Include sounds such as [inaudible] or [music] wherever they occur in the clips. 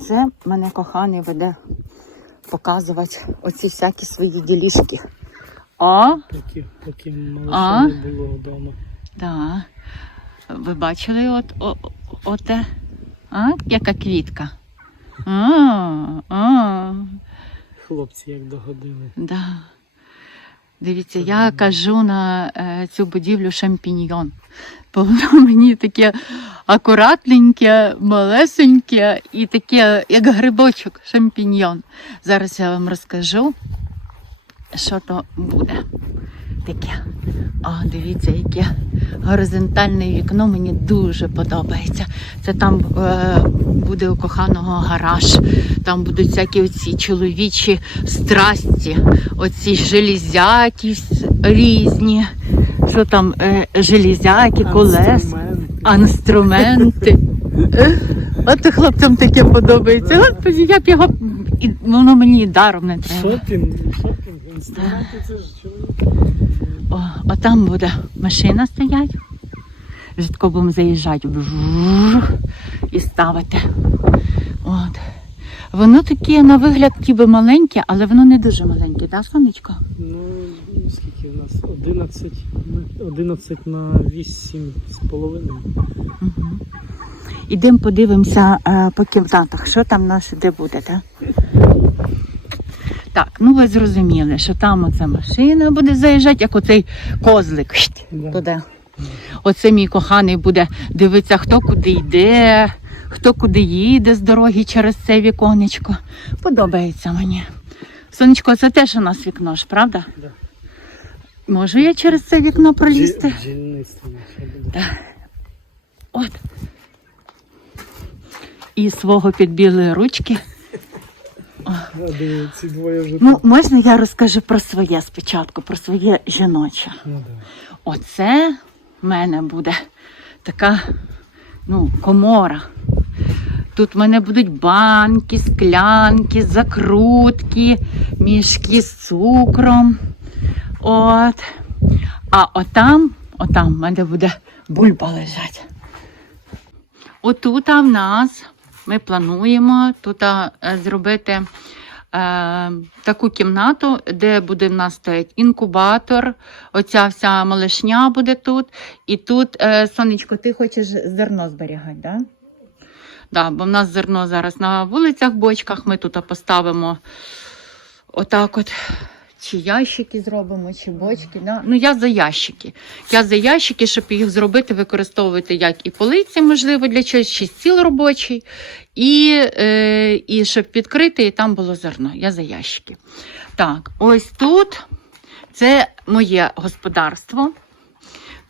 Це мене коханий веде показувати оці всякі свої ділішки. О, Поки, поки А? не було вдома. да. Ви бачили от, о, о- оте? А? Яка квітка? А, а, Хлопці як догодили. да. Дивіться, я кажу на е, цю будівлю шампіньйон. Бо воно мені таке акуратненьке, малесеньке і таке, як грибочок, шампіньйон. Зараз я вам розкажу, що то буде таке. О, дивіться, яке горизонтальне вікно мені дуже подобається. Це там е, буде у коханого гараж, там будуть всякі оці чоловічі страсті, оці железяки різні. Що там, е, железяки, колеса, інструменти. От хлопцям таке подобається. Господи, я б його і воно мені даром не треба. Шопінг, шопінг, інструменти це ж чоловік. О, а там буде машина стоять. Житко будемо заїжджати і ставити. От. Воно таке на вигляд ніби маленьке, але воно не дуже маленьке, так, сонечко? Ну, скільки в нас? 11, на- 11 на 8 з половиною. Угу. Ідемо подивимося е, по кімнатах, що там наше де буде, так? Так, ну ви зрозуміли, що там оця машина буде заїжджати, як оцей козлик. Да. Туди. Оце мій коханий буде дивитися, хто куди йде, хто куди їде з дороги через це віконечко. Подобається мені. Сонечко, це теж у нас вікно ж, правда? Да. Можу я через це вікно пролізти? Буде. От. І свого підбілої ручки. Ці двоє вже Ну, можна я розкажу про своє спочатку, про своє жіноче. Ну, да. Оце в мене буде така ну, комора. Тут в мене будуть банки, склянки, закрутки, мішки з цукром. От. А отам, отам в мене буде бульба лежать. Отут в нас ми плануємо тут е, зробити е, таку кімнату, де буде в нас стоять інкубатор, оця вся малишня буде тут. І тут, е, сонечко, ти хочеш зерно зберігати, так? Да? Да, бо в нас зерно зараз на вулицях, бочках. Ми тут поставимо отак от. Чи ящики зробимо, чи бочки. Да? Ну, я за ящики. Я за ящики, щоб їх зробити, використовувати як і полиці, можливо, для чогось, чи стіл робочий, і, е, і щоб підкрити, і там було зерно. Я за ящики. Так, ось тут це моє господарство.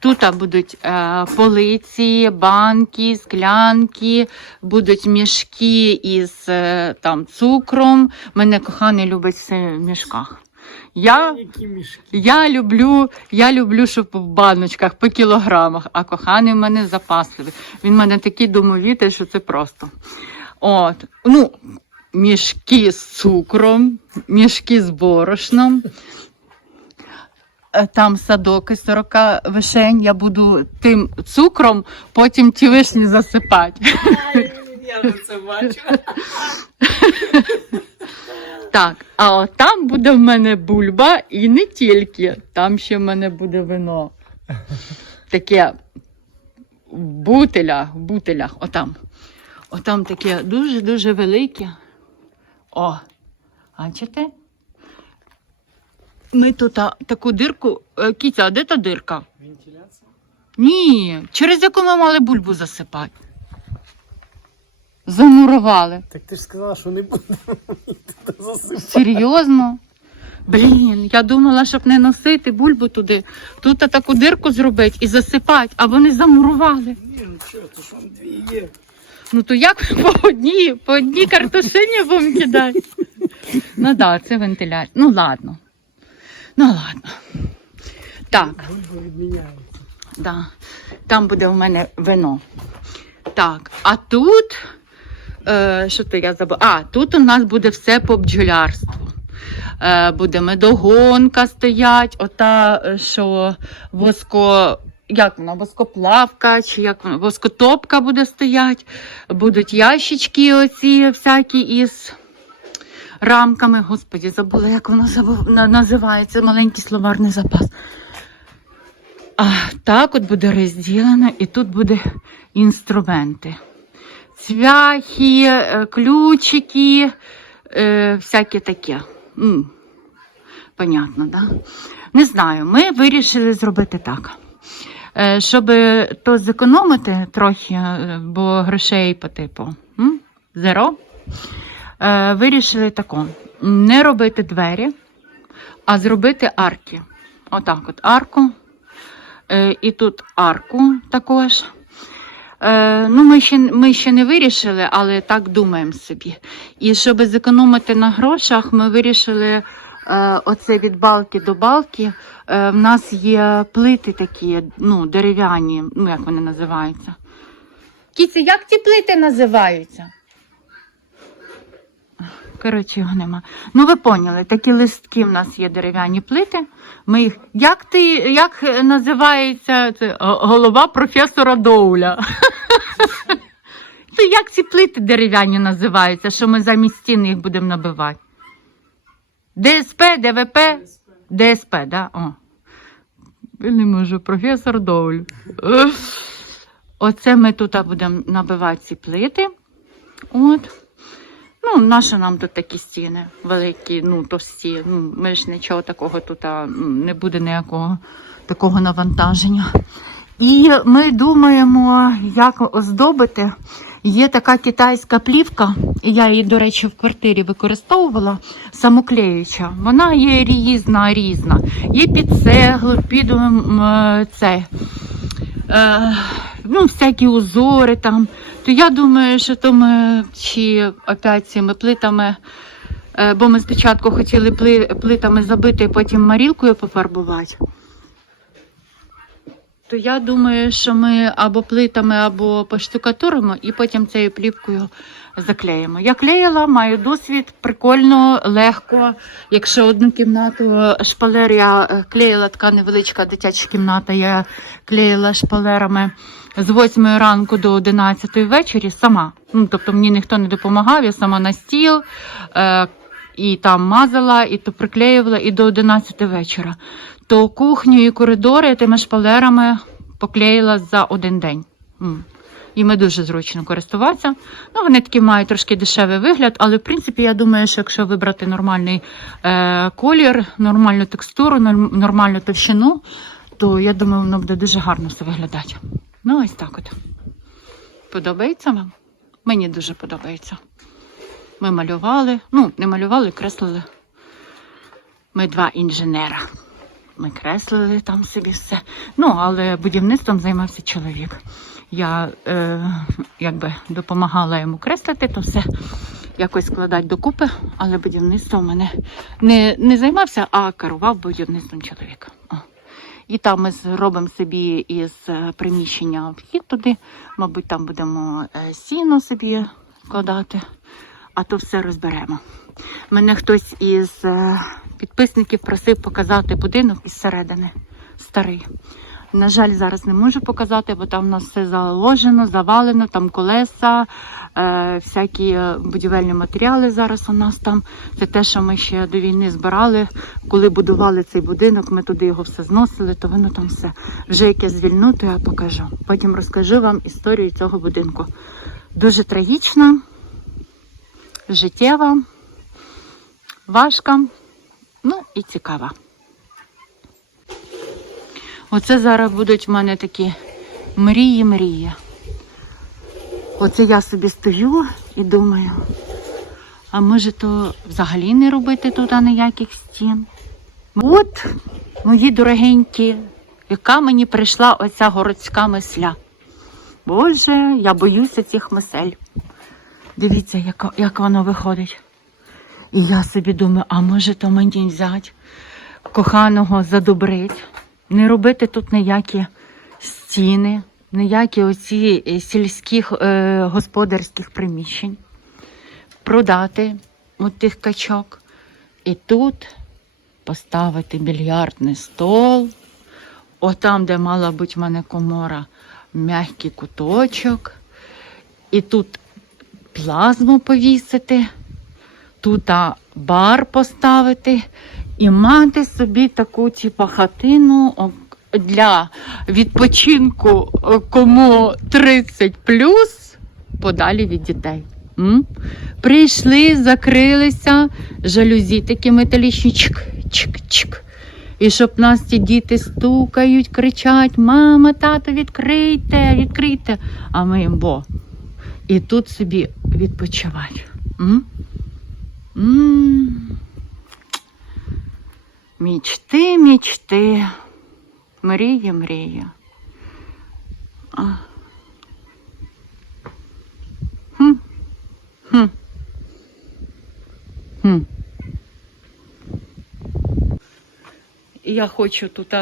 Тут будуть е, полиці, банки, склянки, будуть мішки із е, там, цукром. Мене коханий любить все в мішках. Я, я, люблю, я люблю, щоб в баночках по кілограмах, а коханий в мене запасливий. Він в мене такий домовітий, що це просто. От, ну, мішки з цукром, мішки з борошном. Е, Там садок із 40 вишень. Я буду тим цукром потім ті вишні засипати. Я вже це бачу. Так, а от там буде в мене бульба і не тільки. Там ще в мене буде вино. Таке в бутелях, в бутелях, отам. Отам таке дуже-дуже велике. О, бачите? Ми тут а, таку дирку. Е, Кіця, а де та дирка? Вентиляція? Ні, через яку ми мали бульбу засипати. Замурували. Так ти ж сказала, що не туди засипати. Серйозно? Блін, я думала, щоб не носити бульбу туди. Тут таку дирку зробити і засипати, а вони замурували. Ні, ну чого, то ж вам дві є. Ну то як по одній, по одній картошині будемо кидати? Ну так, да, це вентиляція. Ну ладно. Ну ладно. Так. Да. Там буде у мене вино. Так, а тут. Е, що то я забула? А, тут у нас буде все по бджолярству. Е, буде медогонка стоять, ота, е, що воско як воно, воскоплавка, чи як воскотопка буде стоять, будуть ящички оці всякі із рамками. Господі, забула, як воно називається, маленький словарний запас. А так от буде розділено, і тут буде інструменти. Цвяхи, е, ключики, е, всяке таке. М, Понятно, да? Не знаю, ми вирішили зробити так. Е, Щоб то зекономити трохи, е, бо грошей по типу м, зеро, вирішили тако: не робити двері, а зробити арки. Отак от арку. Е, І тут арку також. Е, ну, ми ще, ми ще не вирішили, але так думаємо собі. І щоб зекономити на грошах, ми вирішили е, оце від балки до балки. Е, в нас є плити такі, ну, дерев'яні, ну як вони називаються. Кіці, як ці плити називаються? Коротше, його нема. Ну, ви поняли, такі листки в нас є дерев'яні плити. Ми їх. Як ти як е, називається це голова професора Доуля? [laughs] То як ці плити дерев'яні називаються, що ми замість стін їх будемо набивати? ДСП, ДВП? ДСП, да? О. Не можу, професор Доуль. Оце ми тут будемо набивати ці плити. От. Ну, нащо нам тут такі стіни великі, ну, товсті. Ну, ми ж нічого такого тут а, не буде ніякого такого навантаження. І ми думаємо, як оздобити. Є така китайська плівка, і я її, до речі, в квартирі використовувала, самоклеюча. Вона є різна, різна. Є під цеглу, під е, це, е, ну, всякі узори там. То я думаю, що то ми чи опять цими плитами, е, бо ми спочатку хотіли плитами забити, потім марілкою пофарбувати. То я думаю, що ми або плитами, або поштукатуримо, і потім цією плівкою заклеїмо. Я клеїла, маю досвід, прикольно, легко. Якщо одну кімнату шпалер я е, клеїла, така невеличка дитяча кімната, я клеїла шпалерами з 8 ранку до 11 ввечері сама. Ну, тобто мені ніхто не допомагав, я сама на стіл. Е, і там мазала, і то приклеювала, і до 11 вечора. То кухню і коридори тими шпалерами поклеїла за один день. М. Їми дуже зручно користуватися. Ну, вони такі мають трошки дешевий вигляд, але в принципі я думаю, що якщо вибрати нормальний е, колір, нормальну текстуру, норм- нормальну товщину, то я думаю, воно буде дуже гарно все виглядати. Ну, ось так от. Подобається вам? Мені дуже подобається. Ми малювали, ну, не малювали, креслили. Ми два інженера. Ми креслили там собі все. Ну, але будівництвом займався чоловік. Я е, якби допомагала йому креслити, то все якось складати докупи, але будівництво в мене не, не займався, а керував будівництвом чоловіка. О. І там ми зробимо собі із е, приміщення вхід туди. Мабуть, там будемо е, сіно собі кладати, а то все розберемо. Мене хтось із е, підписників просив показати будинок із середини старий. На жаль, зараз не можу показати, бо там у нас все заложено, завалено, там колеса, е, всякі е, будівельні матеріали зараз у нас там. Це те, що ми ще до війни збирали. Коли будували цей будинок, ми туди його все зносили, то воно там все. Вже яке звільну, то я покажу. Потім розкажу вам історію цього будинку. Дуже трагічна, життєва, важка, ну і цікава. Оце зараз будуть в мене такі мрії-мрії. Оце я собі стою і думаю, а може то взагалі не робити туди ніяких стін. От, мої дорогенькі, яка мені прийшла оця городська мисля. Боже, я боюся цих мисель. Дивіться, як, як воно виходить. І я собі думаю, а може то мені взяти коханого задобрить, не робити тут ніякі стіни, ніякі оці е, сільських е, господарських приміщень, продати от тих качок. І тут поставити більярдний стол, отам, де мала бути в мене комора, м'який куточок. І тут плазму повісити, тут бар поставити і мати собі таку типу, хатину для відпочинку, кому 30 плюс подалі від дітей. М? Прийшли, закрилися, жалюзі такі металічні чик, чик, чик. І щоб нас ці діти стукають, кричать: Мама, тато, відкрийте, відкрийте. А ми їм бо. І тут собі відпочивати. М? М. Мічти, мічти. Мрія, мрія. Хм. Хм. Хм. Я хочу тут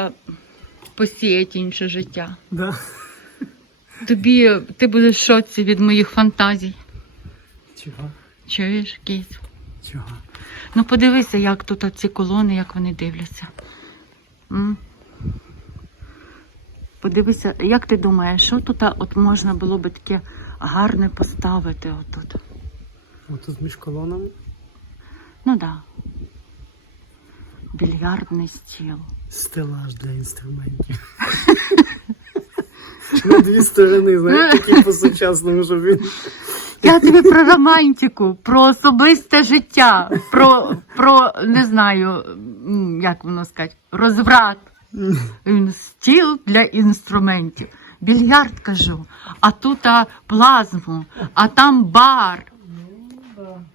посіяти інше життя. Да. Тобі ти будеш в шоці від моїх фантазій. Чого? Чуєш, кіць? Чого? Ну подивися, як тут ці колони, як вони дивляться. М? Подивися, як ти думаєш, що тут от можна було би таке гарне поставити отут? Отут між колонами. Ну так. Да. Більярдний стіл. Стелаж для інструментів. [laughs] На дві сторони, знаєте, [laughs] такий по-сучасному, щоб він. Я тобі про романтику, про особисте життя, про, про не знаю, як воно сказати, розврат. Стіл для інструментів. Більярд кажу, а тут а, плазму, а там бар.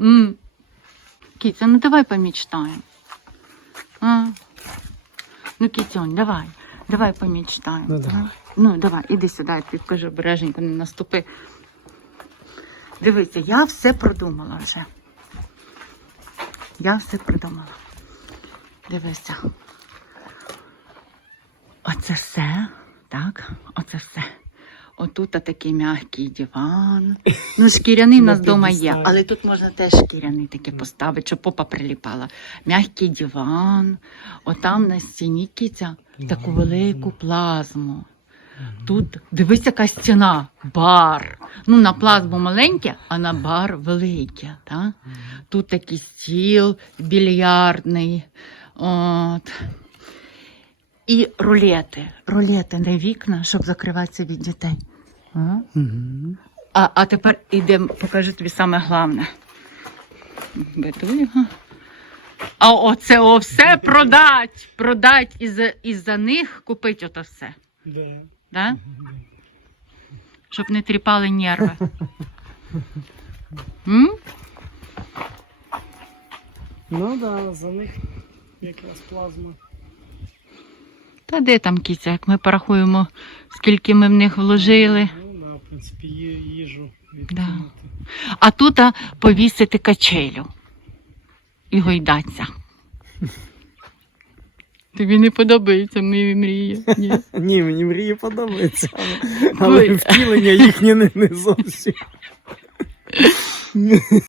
М. Кіця, ну давай помічтаємо. А? Ну, Кіцюнь, давай, давай помічтаємо. Ну, давай. Ну, давай, іди сюди, я тобі кажу, береженько, не наступи. Дивися, я все продумала вже. Я все придумала. Дивися. Оце все, так? Оце все. Отут такий м'який диван. Ну, шкіряний в нас вдома є, але тут можна теж шкіряний таке поставити, щоб попа приліпала. М'який диван, отам на стіні киця таку велику плазму. Тут дивись, яка стіна, бар. Ну, на плазму маленьке, а на бар велике. Так? Тут такий стіл більярдний. От. І рулети. Рулети на вікна, щоб закриватися від дітей. А, а, тепер ідемо, покажу тобі саме головне. Його. А оце о все продать. Продать і за, і за них купить ото все. Да. Да? Щоб не тріпали нерви. [laughs] М? Ну да, за них якраз плазма. Та де там кіця, як ми порахуємо, скільки ми в них вложили. Ну да, в принципі, є їжу Да. відкинути. А тут а, повісити качелю і гойдаться. Тобі не подобається мої мрії. Ні. Ні, мені мрії подобаються, але, але втілення їхнє не, не зовсім. [laughs]